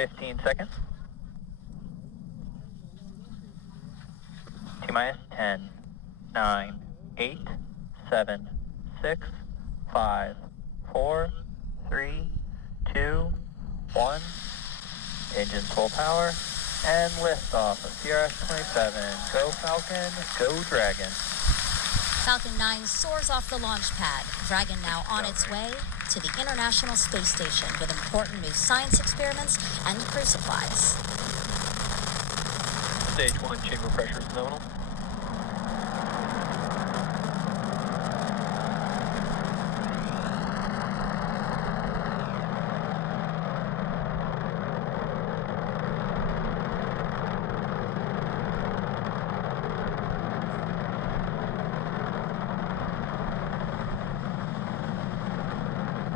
15 seconds. T-minus 10, 9, 8, 7, 6, 5, 4, 3, 2, 1. Engines full power. And liftoff of CRS-27. Go Falcon, go Dragon. Falcon 9 soars off the launch pad. Dragon now on its way to the International Space Station with important new science experiments and crew supplies. Stage 1 chamber pressure is nominal.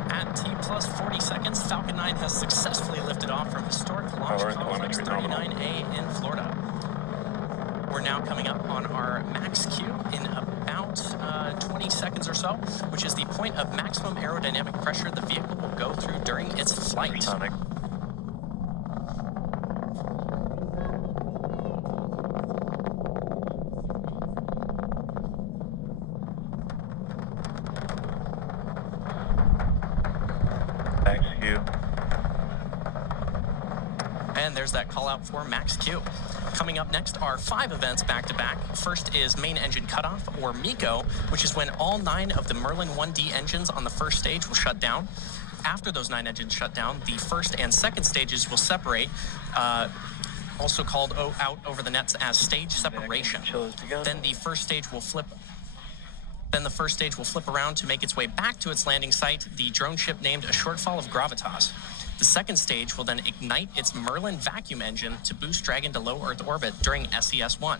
At T plus 40 seconds, Falcon 9 has successfully lifted off from historic Launch Complex 39A in Florida. We're now coming up on our max Q in about 20 seconds or so, which is the point of maximum aerodynamic pressure the vehicle will go through during its flight. Sonic. Max Q. And there's that call out for max Q. Coming up next are 5 events back-to-back. First is main engine cutoff, or MECO, which is when all 9 of the Merlin 1D engines on the first stage will shut down. After those 9 engines shut down, the first and second stages will separate, also called out over the nets as stage separation. Then the first stage will flip around to make its way back to its landing site, the drone ship named a shortfall of gravitas. The second stage will then ignite its Merlin vacuum engine to boost Dragon to low Earth orbit during SES-1.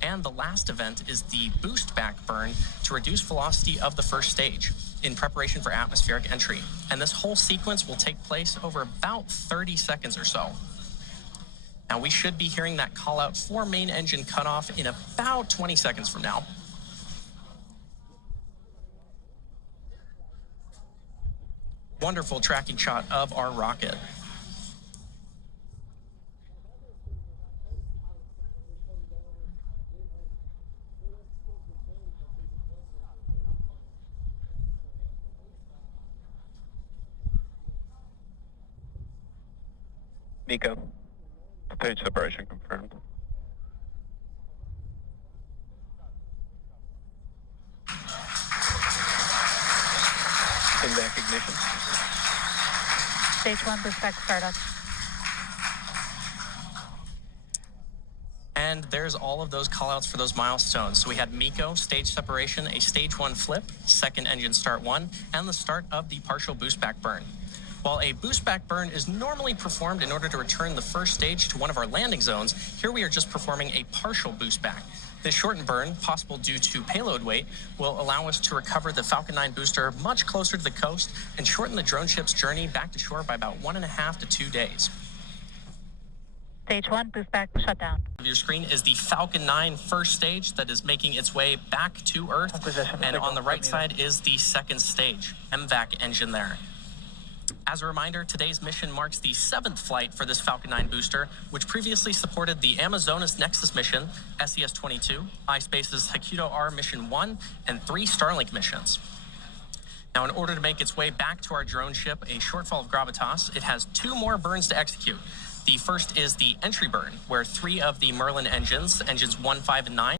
And the last event is the boost back burn to reduce velocity of the first stage in preparation for atmospheric entry. And this whole sequence will take place over about 30 seconds or so. Now we should be hearing that call out for main engine cutoff in about 20 seconds from now. Wonderful tracking shot of our rocket. MECO. Stage separation confirmed. Back ignition. Stage 1 boost back startup. And there's all of those callouts for those milestones. So we had MECO, stage separation, a stage 1 flip, second engine start 1, and the start of the partial boost back burn. While a boost back burn is normally performed in order to return the first stage to one of our landing zones, here we are just performing a partial boost back. This shortened burn, possible due to payload weight, will allow us to recover the Falcon 9 booster much closer to the coast and shorten the drone ship's journey back to shore by about 1.5 to 2 days. Stage 1 boost back shutdown. Your screen is the Falcon 9 first stage that is making its way back to Earth, and on the right side is the second stage, MVAC engine there. As a reminder, today's mission marks the 7th flight for this Falcon 9 booster, which previously supported the Amazonas Nexus mission, SES-22, iSpace's Hakuto R Mission 1, and 3 Starlink missions. Now, in order to make its way back to our drone ship, a shortfall of gravitas, it has 2 more burns to execute. The first is the entry burn, where 3 of the Merlin engines 1, 5, and 9,